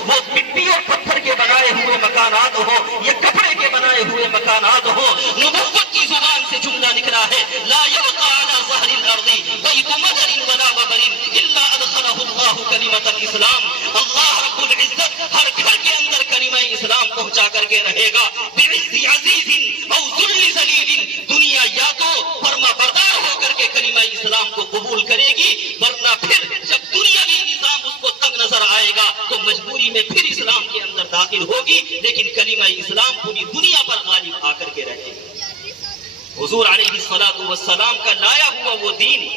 وہ مٹی اور پتھر کے بنائے ہوئے مکانات ہوں یا کپڑے کے بنائے ہوئے مکانات ہوں، نبوت کی زبان سے جملہ نکلا ہے لا يبقى على ظهر الارض بيت مدر ولا وبر الا ادخله الله کلمۃ الاسلام۔ اللہ رب العزت ہر گھر کے اندر کلمہ اسلام پہنچا کر کے رہے گا۔ بعز عزیز او ذل ذلیل، دنیا یا تو فرما بردار ہو کر کے کلمہ اسلام کو قبول کرے گی، ورنہ پھر جب دنیاوی نظام اس کو تنگ نظر آئے گا تو مجبوری میں پھر اسلام کے اندر داخل ہوگی، لیکن کلمہ اسلام پوری دنیا پر غالب آ کر کے رہے گا۔ حضور علیہ الصلوۃ والسلام کا لایا ہوا وہ دین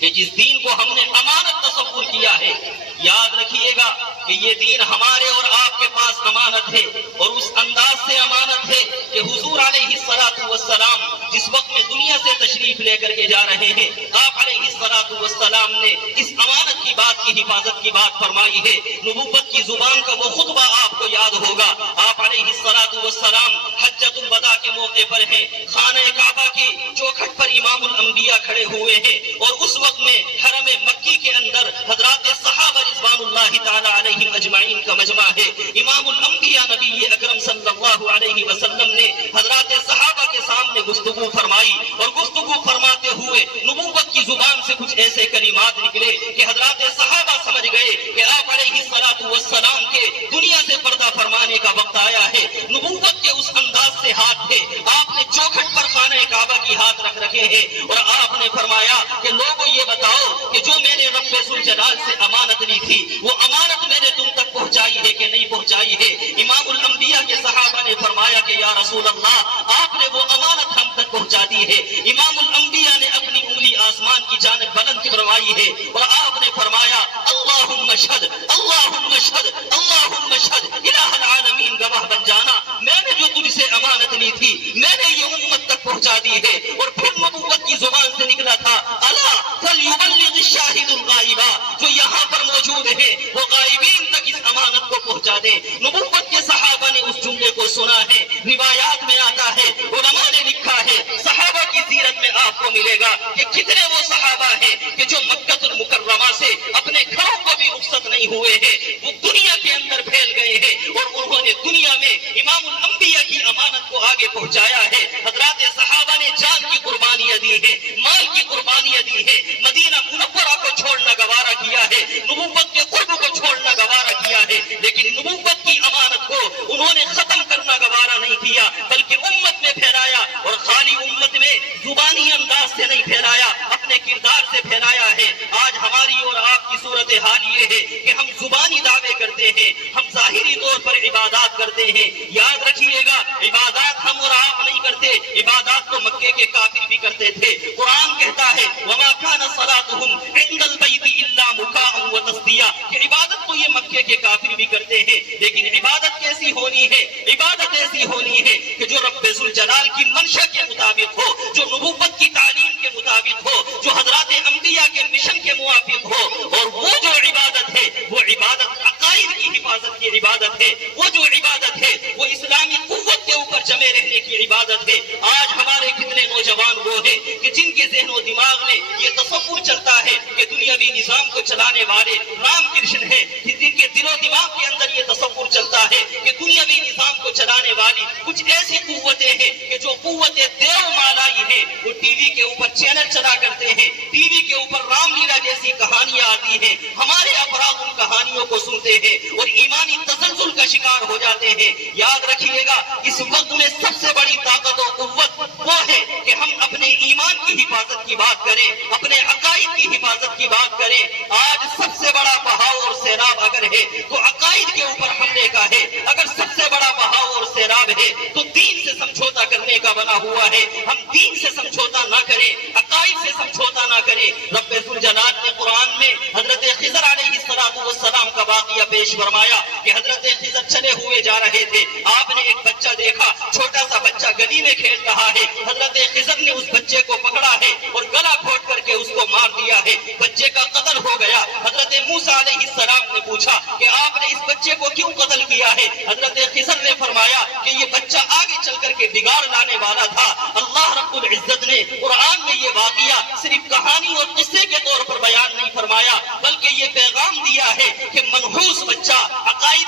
کہ جس دین کو ہم نے امانت تصور کیا ہے، یاد رکھیے گا کہ یہ دین ہمارے اور آپ کے پاس امانت ہے، اور اس انداز سے امانت ہے کہ حضور علیہ الصلوۃ والسلام جس وقت میں دنیا سے تشریف لے کر کے جا رہے ہیں، آپ علیہ الصلوۃ والسلام نے اس امانت کی بات کی حفاظت کی بات فرمائی ہے۔ نبوت کی زبان کا وہ خطبہ آپ کو یاد ہوگا، آپ علیہ الصلوۃ والسلام حجۃ الوداع کے موقع پر ہیں، خانہ کعبہ کی چوکھٹ پر امام الانبیاء کھڑے ہوئے ہیں، اور اس وقت میں حرم مکی کے اندر حضرات صحابہ رضوان اللہ تعالی علیہم اجمعین کا مجمع ہے۔ امام الانبیاء نبی اکرم صلی اللہ علیہ وسلم نے حضرات صحابہ کے سامنے گفتگو فرمائی، اور گفتگو فرماتے ہوئے نبوت کی زبان سے کچھ ایسے کلمات نکلے کہ حضرات صحابہ سمجھ گئے کہ آپ علیہ الصلوۃ والسلام کے دنیا سے پردہ فرمانے کا وقت آیا ہے۔ نبوت کے اس انداز سے ہاتھ تھے، آپ نے چوکھٹ پر خانہ کعبہ کی ہاتھ رکھ رکھے ہیں، اور آپ نے فرمایا کہ لوگوں یہ بتاؤ کہ جو میں نے رب ذوالجلال سے امانت لی تھی وہ امانت میں نے تم تک پہنچائی ہے کہ نہیں پہنچائی ہے؟ امام الانبیاء کے صحابہ نے فرمایا کہ یا رسول اللہ، آپ نے وہ امانت ہم تک پہنچا دی ہے۔ امام الانبیاء نے اپنی انگلی آسمان کی جانب بلند فرمائی ہے، اور آپ نے فرمایا اللہم اشہد اللہم اشہد اللہم اشہد، الہ العالمین گواہ بن جانا، میں نے جو تجھ سے امانت لی تھی میں نے یہ امت تک پہنچا دی ہے۔ اور پھر نبوت کی زبان سے نکلا تھا الا فلیبلغ الشاہد الغائب، جو یہاں پر موجود ہے وہ غائبین تک اس امانت کو پہنچا دے۔ نبوت کے صحابہ نے اس جملے کو سنا ہے، روایات میں آتا ہے، علماء نے لکھا ہے، صحابہ کی سیرت میں آپ کو ملے گا کہ کتنے وہ صحابہ ہیں کہ جو مکہ المکرمہ سے اپنے گھروں کو بھی رخصت نہیں ہوئے ہیں، وہ دنیا کے اندر پھیل گئے ہیں، اور انہوں نے دنیا میں امام الانبیاء کی امانت کو آگے پہنچایا ہے۔ حضرات صحابہ نے جان کی قربانیاں دی ہیں، مال کی قربانیاں دی ہیں، مدینہ منورہ کو چھوڑنا گوارا کیا ہے، نبوت کے قرب کو چھوڑنا گوارا کیا ہے، لیکن نبوت کی امانت کو انہوں نے ختم کرنا گوارا نہیں کیا، بلکہ امت میں پھیلایا، اور خالی امت میں زبانی انداز سے نہیں پھیلایا، اپنے کردار سے پھیلایا ہے۔ آج ہماری اور آپ کی صورتحال یہ ہے کہ ہم زبانی دعوے کرتے ہیں، ہم ظاہری طور پر عبادات کرتے ہیں، یاد رکھیے گا عبادات ہم اور آپ نہیں کرتے، عبادات تو مکے کے کافر بھی کرتے تھے۔ قرآن کہتا ہے وما كان صلاتهم عند البيت الا مكاء وتصديا، کہ عبادت تو یہ مکے کے کافر بھی کرتے ہیں، لیکن عبادت کیسی ہونی ہے؟ عبادت ایسی ہونی ہے کہ جو رب ذوالجلال کی منشا کے مطابق ہو، جو نبوت کی تعلیم کے مطابق ہو، جو حضرات انبیاء کے مشن کے موافق ہو، اور وہ جو عبادت ہے وہ عبادت عقائد کی حفاظت کی عبادت ہے، وہ جو عبادت ہے وہ اسلامی قوت کے اوپر جمے رہنے کی عبادت ہے۔ آج ہمارے کتنے نوجوان وہ ہیں کہ جن کے ذہن و دماغ میں یہ تصور چلتا ہے کہ دنیاوی نظام کو چلانے والے رام کرشن ہیں، جن کے دل و دماغ کے اندر یہ تصور چلتا ہے کہ دنیاوی نظام کو چلانے والی کچھ ایسی قوتیں ہیں کہ جو قوتیں دیو مالائی ہیں، وہ ٹی وی کے اوپر چینل چلا کرتے ہیں، ٹی وی کے اوپر رام لیلا جیسی کہانیاں آتی ہیں، ہمارے افراد ان کہانیوں کو سنتے ہیں اور ایمانی تزلزل کا شکار ہو جاتے ہیں۔ یاد رکھیے گا اس وقت میں سب سے بڑی طاقت و قوت وہ ہے کہ ہم اپنے ایمان کی حفاظت کی بات کریں، اپنے عقائد کی حفاظت کی بات کریں۔ آج سب سے بڑا بہاؤ اور سیلاب اگر ہے تو عقائد کے اوپر حملے کا ہے، اگر سب سے بڑا بہاؤ اور سیلاب ہے تو دین سے سمجھوتا کرنے کا بنا ہوا ہے۔ ہم دین سے سمجھوتا نہ کریں، عقائد سے سمجھوتا نہ کریں۔ رب ذوالجلال نے قرآن میں حضرت خضر علیہ السلام کا واقعہ پیش فرمایا کہ حضرت خضر چلے ہوئے جا رہے تھے، آپ نے ایک بچہ دیکھا، چھوٹا سا بچہ گلی میں کھیل رہا ہے، حضرت خضر نے اس بچے کو پکڑا ہے اور گلا گھونٹ کر کے اس کو مار دیا ہے، بچے کا قتل ہو گیا۔ حضرت موسیٰ علیہ السلام نے پوچھا کہ آپ نے اس بچے کو کیوں قتل کیا ہے؟ حضرت خضر نے فرمایا کہ یہ بچہ آگے چل کر کے بگاڑ لانے والا تھا۔ اللہ رب العزت نے قرآن میں یہ واقعہ صرف کہانی اور قصے کے طور پر بیان نہیں فرمایا، بلکہ یہ پیغام دیا ہے کہ منحوس بچہ، عقائد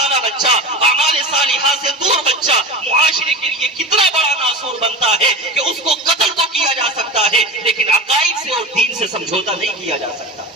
والا بچہ، اعمال صالحہ سے دور بچہ معاشرے کے لیے کتنا بڑا ناصور بنتا ہے کہ اس کو قتل تو کیا جا سکتا ہے لیکن عقائد سے اور دین سے سمجھوتا نہیں کیا جا سکتا۔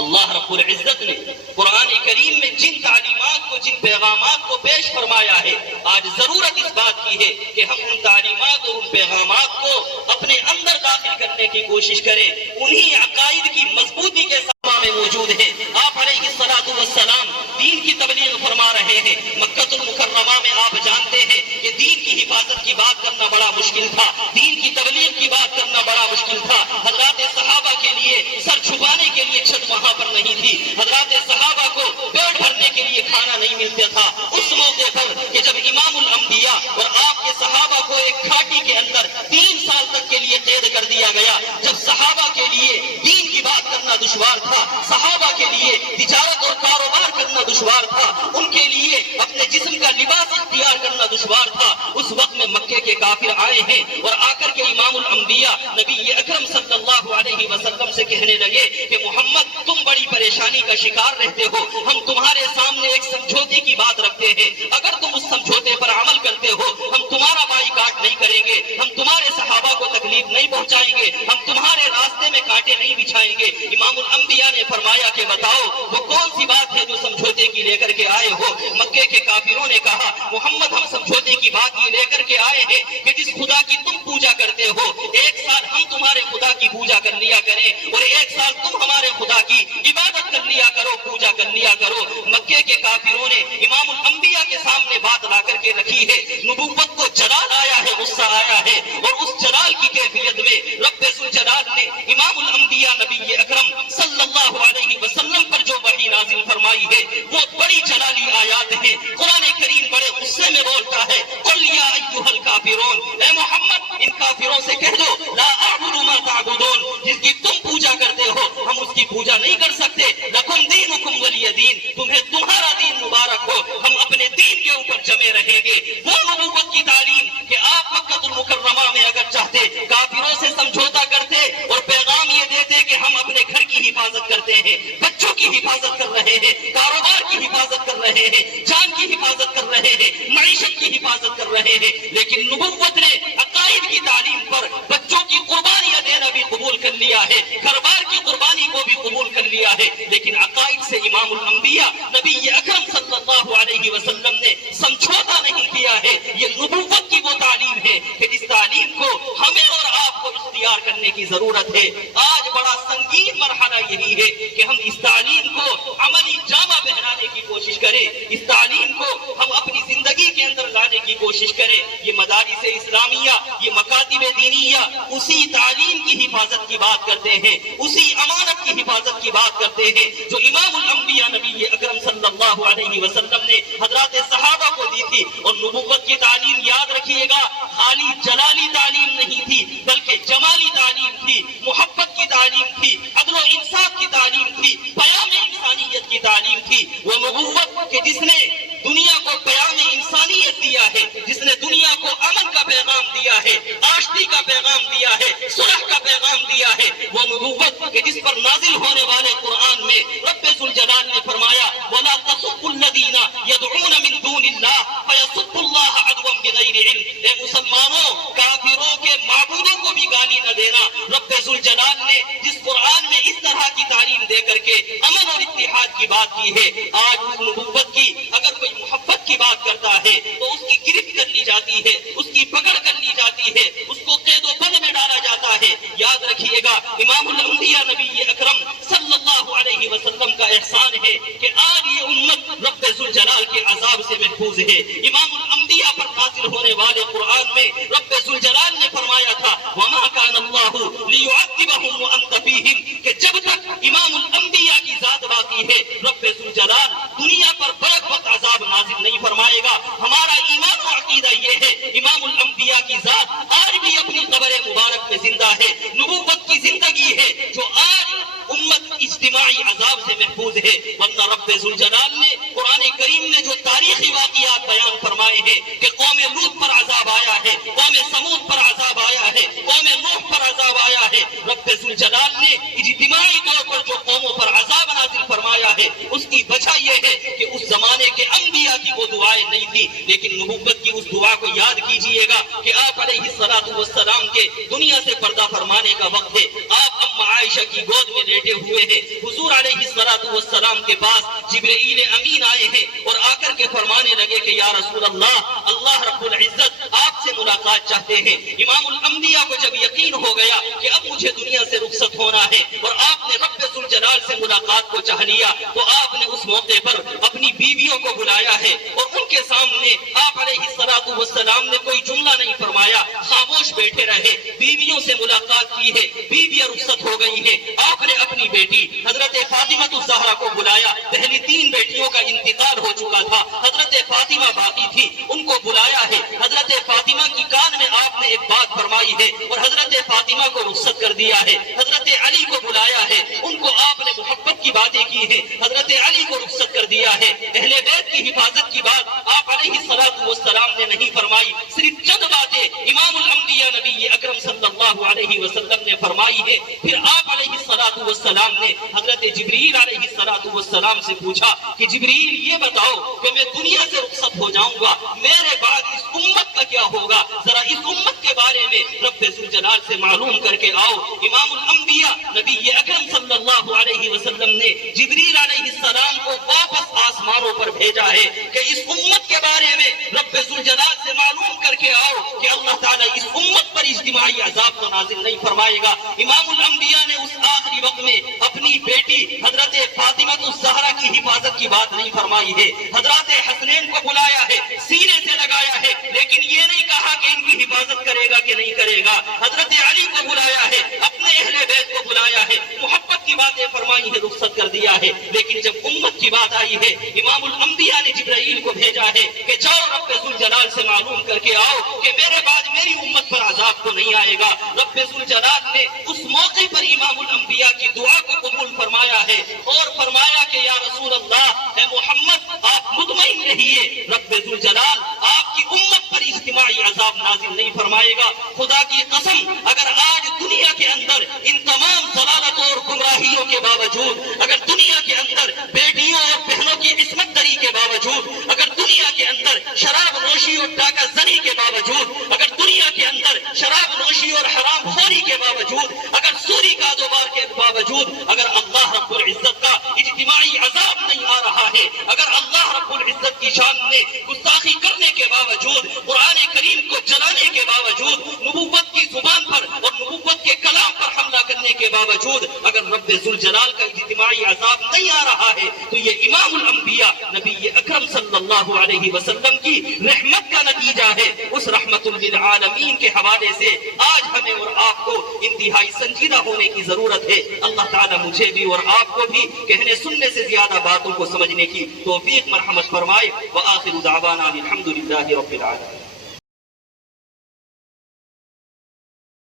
اللہ رب العزت نے قرآن کریم میں جن تعلیمات کو، جن پیغامات کو پیش فرمایا ہے، آج ضرورت اس بات کی ہے کہ ہم ان تعلیمات اور ان پیغامات کو اپنے اندر داخل کرنے کی کوشش کریں۔ انہی عقائد کی مضبوطی کے ساتھ میں موجود ہے۔ آپ علیہ الصلوۃ والسلام دین کی تبلیغ فرما رہے ہیں۔ مکہ المکرمہ میں آپ جانتے ہیں کہ دین کی حفاظت کی بات کرنا بڑا مشکل تھا، دین کی تبلیغ کی بات کرنا بڑا مشکل تھا۔ حضرات صحابہ کے لیے سر چھپانے کے لیے چھت وہاں پر نہیں تھی، حضرات صحابہ کو پیٹ بھرنے کے لیے کھانا نہیں ملتا تھا۔ اس موقع پر کہ جب امام الانبیاء اور آپ کے صحابہ کو ایک کھاٹی کے اندر 3 سال تک کے لیے قید کر دیا گیا، جب صحابہ کے لیے دین کی بات کرنا دشوار تھا، صحابہ کے لیے تجارت اور کاروبار کرنا دشوار تھا، ان کے لیے اپنے جسم کا لباس اختیار کرنا دشوار تھا، اس وقت میں مکے کے کافر آئے ہیں اور آ کر کے امام الانبیاء نبی اکرم صلی اللہ علیہ وسلم سے کہنے لگے کہ محمد تم بڑی پریشانی کا شکار رہتے ہو، ہم تمہارے سامنے ایک سمجھوتے کی بات رکھتے ہیں، اگر تم اس سمجھوتے پر عمل کرتے ہو ہم تمہارا بائیکاٹ نہیں کریں گے، ہم تمہارے صحابہ کو تکلیف نہیں پہنچائیں گے، ہم تمہارے راستے میں کانٹے نہیں بچھائیں گے۔ امام الانبیاء نے فرمایا کہ بتاؤ وہ کون سی بات ہے جو سمجھوتے کی لے کر کے آئے ہو؟ مکے کے کافروں نے کہا محمد ہم سمجھوتے کی بات یہ لے کر کے آئے ہیں کہ جس خدا کی تم پوجا کرتے ہو 1 سال ہم تمہارے خدا کی پوجا کر لیا کریں اور 1 سال تم ہمارے خدا کی عبادت کر لیا کرو، پوجا کر لیا کرو۔ مکے کے کافروں نے امام الانبیاء کے سامنے بات لا کر کے رکھی ہے، نبوت کو جلال آیا ہے، غصہ آیا ہے، اور اس جلال کی کیفیت میں رب ذوالجلال نے امام الانبیاء نبی اکرم صلی اللہ علیہ وسلم پر جو وحی نازل فرمائی ہے وہ بڑی جلالی آیات ہیں۔ قرآن کریم بڑے غصے میں بولتا ہے قل یا ایھا الکافرون، اے محمد ان کافروں سے کہہ دو لا اعبد ما تعبدون، جس کی تم پوجا کرتے ہو ہم اس کی پوجا نہیں کر سکتے، لکم دینکم ولی دین، تمہیں تمہارا دین مبارک ہو، ہم اپنے دین کے اوپر جمے رہیں گے۔ وہ نبوت کی تعلیم کہ آپ مکہ المکرمہ میں اگر چاہتے کافروں سے سمجھوتا کرتے اور پیغام یہ دیتے کہ ہم اپنے گھر کی حفاظت کرتے ہیں، بچوں کی حفاظت کر رہے ہیں، کاروبار کی حفاظت کر رہے ہیں، جان کی حفاظت کر رہے ہیں، معیشت کی حفاظت کر رہے ہیں، لیکن نبوت نے عقائد کی تعلیم پر بچوں کی قربانیاں دینا بھی قبول کر لیا ہے، گھر بار کی قربانی کو بھی قبول کر لیا ہے، لیکن عقائد سے امام الانبیاء نبی اکرم صلی اللہ علیہ وسلم نے سمجھوتا نہیں کیا ہے۔ یہ نبوت کی وہ تعلیم ہے کہ جس تعلیم کو ہمیں اور آپ کو اختیار کرنے کی ضرورت ہے۔ آج بڑا سنگین مرحلہ یہی ہے کہ ہم اس تعلیم کو عملی جامہ پہنانے کی کوشش کریں، اس تعلیم کو ہم اپنی زندگی کے اندر لانے کی کوشش کریں۔ یہ مدارس اسلامیہ، یہ مکاتب دینیہ اسی تعلیم کی حفاظت کی بات کرتے ہیں، اسی امانت کی حفاظت کی بات کرتے ہیں جو امام الانبیاء نبی اکرم صلی اللہ علیہ وسلم نے حضرات صحابہ کو دی تھی۔ اور نبوت کی تعلیم یاد رکھیے گا خالی جلالی تعلیم نہیں تھی بلکہ جمالی تعلیم تھی، محبت کی تعلیم تھی، عدل و انصاف کی تعلیم تھی، پیام انسانیت کی تعلیم تھی۔ وہ نبوت کہ جس نے دنیا کو پیام انسانیت دیا ہے، جس نے دنیا کو امن کا پیغام دیا ہے، آشتی کا پیغام دیا ہے، صلح کا پیغام دیا ہے، وہ نبوت کہ جس پر نازل ہونے والے قرآن میں رب ذوالجلال نے فرمایا وَلَا تَسُبُّوا الَّذِينَ يَدْعُونَ مِن دُونِ اللَّهِ فَيَسُبُّوا اللَّهَ عَدْوًا بِغَيْرِ عِلْمٍ، اے مسلمانوں کافروں کے معبودوں کو بھی گالی نہ دینا۔ رب ذوالجلال نے جس قرآن میں اس طرح کی تعلیم دے کر کے امن اور اتحاد کی بات کی ہے، آج اس نبوت کی اگر کوئی محبت کی بات کرتا ہے تو اس کی گرفت کر لی جاتی ہے، اس کی پکڑ کر لی جاتی ہے، اس کو قید و بند میں ڈالا جاتا ہے۔ یاد رکھیے گا امام الانبیاء نبی اکرم صلی اللہ علیہ وسلم کا احسان ہے کہ آج یہ امت رب ذوالجلال کے عذاب سے محفوظ ہے۔ امام الانبیاء پر نازل ہونے والے قرآن میں رب ذوالجلال نے فرمایا تھا وَمَا كَانَ اللَّهُ لِيُعَذِّبَهُمْ وَأَنْتَ فِيهِمْ، کہ جب تک امام الانبیاء کی ذات باقی ہے رب ذوالجلال دنیا پر برق وقت عذاب نازل نہیں فرمائے گا۔ ہمارا ایمان و عقیدہ یہ ہے امام الانبیاء کی ذات آج بھی اپنی قبر مبارک میں زندہ ہے، نبوت کی زندگی ہے جو آج امت اجتماعی عذاب سے محفوظ ہے۔ ورنہ رب ذوالجلال نے قرآن کریم میں جو تاریخی واقعات بیان فرمائے ہیں کہ قوم لوط پر عذاب آیا ہے، قوم سمود پر عذاب آیا ہے، قوم نوح پر عذاب آیا ہے، رب ذوالجلال نے اجتماعی طور پر جو قوموں پر عذاب نازل فرمایا ہے اس کی وجہ وجہ یہ ہے کہ اس زمانے کے انبیاء کی وہ دعائیں نہیں تھی، لیکن نبوت کی اس دعا کو یاد کیجئے گا کہ آپ علیہ السلام کے دنیا سے پردہ فرمانے کا وقت ہے، آپ ام عائشہ کی گود میں لیٹے ہوئے ہیں، حضور علیہ السلام کے پاس جبرائیل امین آئے ہیں اور آ کر کے فرمانے لگے کہ یا رسول اللہ، اللہ رب العزت آپ سے ملاقات چاہتے ہیں۔ امام الانبیاء کو جب یقین ہو گیا کہ اب مجھے دنیا سے رخصت ہونا ہے اور آپ نے رب ذوالجلال سے ملاقات کو چاہ لیا، تو آپ نے اس موقع پر اپنی بیویوں کو بلایا ہے اور ان کے سامنے آپ علیہ السلام نے کوئی جملہ نہیں فرمایا، خاموش بیٹھے رہے، بیویوں سے ملاقات کی ہے، بیویاں رخصت ہو گئی ہیں۔ آپ نے اپنی بیٹی حضرت فاطمہ الزہرا کو بلایا، پہلی 3 بیٹیوں کا انتقال ہو چکا تھا، حضرت فاطمہ باقی تھی، ان کو بلایا ہے، حضرت فاطمہ کی کان میں آپ نے ایک بات فرمائی ہے اور حضرت فاطمہ کو رخصت کر دیا ہے۔ حضرت علی کو بلایا ہے، ان کو آپ نے محبت کی باتیں کی ہیں، حضرت علی کو رخصت کر دیا ہے۔ اہل بیت کی حفاظت کی بات آپ علیہ السلام نے نہیں فرمائی، صرف چند باتیں امام الانبیاء نبی اکرم صلی اللہ علیہ وسلم نے فرمائی ہے۔ پھر آپ علیہ السلام نے حضرت جبریل علیہ السلام سے پوچھا کہ جبریل یہ بتاؤ کہ میں دنیا سے رخصت ہو جاؤں گا، میرے بعد اس امت کا کیا ہوگا، ذرا اس امت کے بارے میں رب ذوالجلال سے معلوم کر کے آؤ۔ امام الانبیاء نبی اکرم صلی اللہ علیہ وسلم نے جبریل علیہ السلام کو واپس آسمانوں پر بھیجا ہے کہ اس امت کے بارے میں رب ذوالجلال سے معلوم کر کے آؤ کہ اللہ تعالیٰ اس امت پر اجتماعی عذاب کو نازل نہیں فرمائے گا۔ امام الانبیاء نے اس آخری وقت میں اپنی بیٹی حضرت فاطمہ الزہرا کی حفاظت کی بات نہیں فرمائی ہے، حضرت حسنین کو بلایا ہے، سینے سے لگایا ہے، لیکن یہ نہیں کہا کہ ان کی حفاظت کرے گا کہ نہیں کرے گا۔ حضرت علی کو بلایا ہے، اپنے اہل بیت کو بلایا ہے، محبت کی باتیں فرمائی ہے، رخصت کر دیا ہے، لیکن جب امت کی بات آئی ہے امام الانبیاء نے جبرائیل کو بھیجا ہے کہ جاؤ رب ذوالجلال سے معلوم کر کے آؤ کہ میرے بعد میری امت پر عذاب تو نہیں آئے گا۔ رب ذوالجلال نے اس موقع پر امام الانبیاء کی دعا کو قبول فرمایا ہے اور فرمایا کہ یا رسول اللہ، اے محمد آپ مطمئن رہیے، رب ذوالجلال آپ کی امت پر اجتماعی عذاب نازل نہیں فرمائے گا۔ خدا کی قسم، اگر آج دنیا کے اندر ان تمام ضلالتوں اور گمراہیوں کے باوجود، اگر دنیا کے اندر بیٹیوں اور بہنوں کی عصمت دری کے باوجود، اگر دنیا کے اندر شراب نوشی اور ڈاکہ زنی کے باوجود، اگر دنیا کے اندر شراب نوشی اور حرام خوری کے باوجود، اگر سوری کاروبار کے باوجود، اگر اللہ رب العزت کا اجتماعی عذاب نہیں آ رہا ہے، اگر اللہ رب العزت کی شان میں گستاخی کرنے کے باوجود، قرآن کریم کو جلانے کے باوجود، نبوت کی زبان پر اور نبوت کے کلام پر حملہ کرنے کے باوجود اگر رب ذوالجلال کا اجتماعی عذاب نہیں آ رہا ہے، تو یہ امام الانبیاء نبی اکرم صلی اللہ علیہ وسلم کی رحمت کا نتیجہ ہے۔ اس رحمت للعالمین کے حوالے سے آج ہمیں اور آپ کو انتہائی سنجیدہ ہونے کی ضرورت ہے۔ اللہ تعالیٰ مجھے بھی اور آپ کو بھی کہنے سننے سے زیادہ باتوں کو سمجھنے کی توفیق مرحمت فرمائے۔ وآخر دعوانا الحمد للہ رب العالمین۔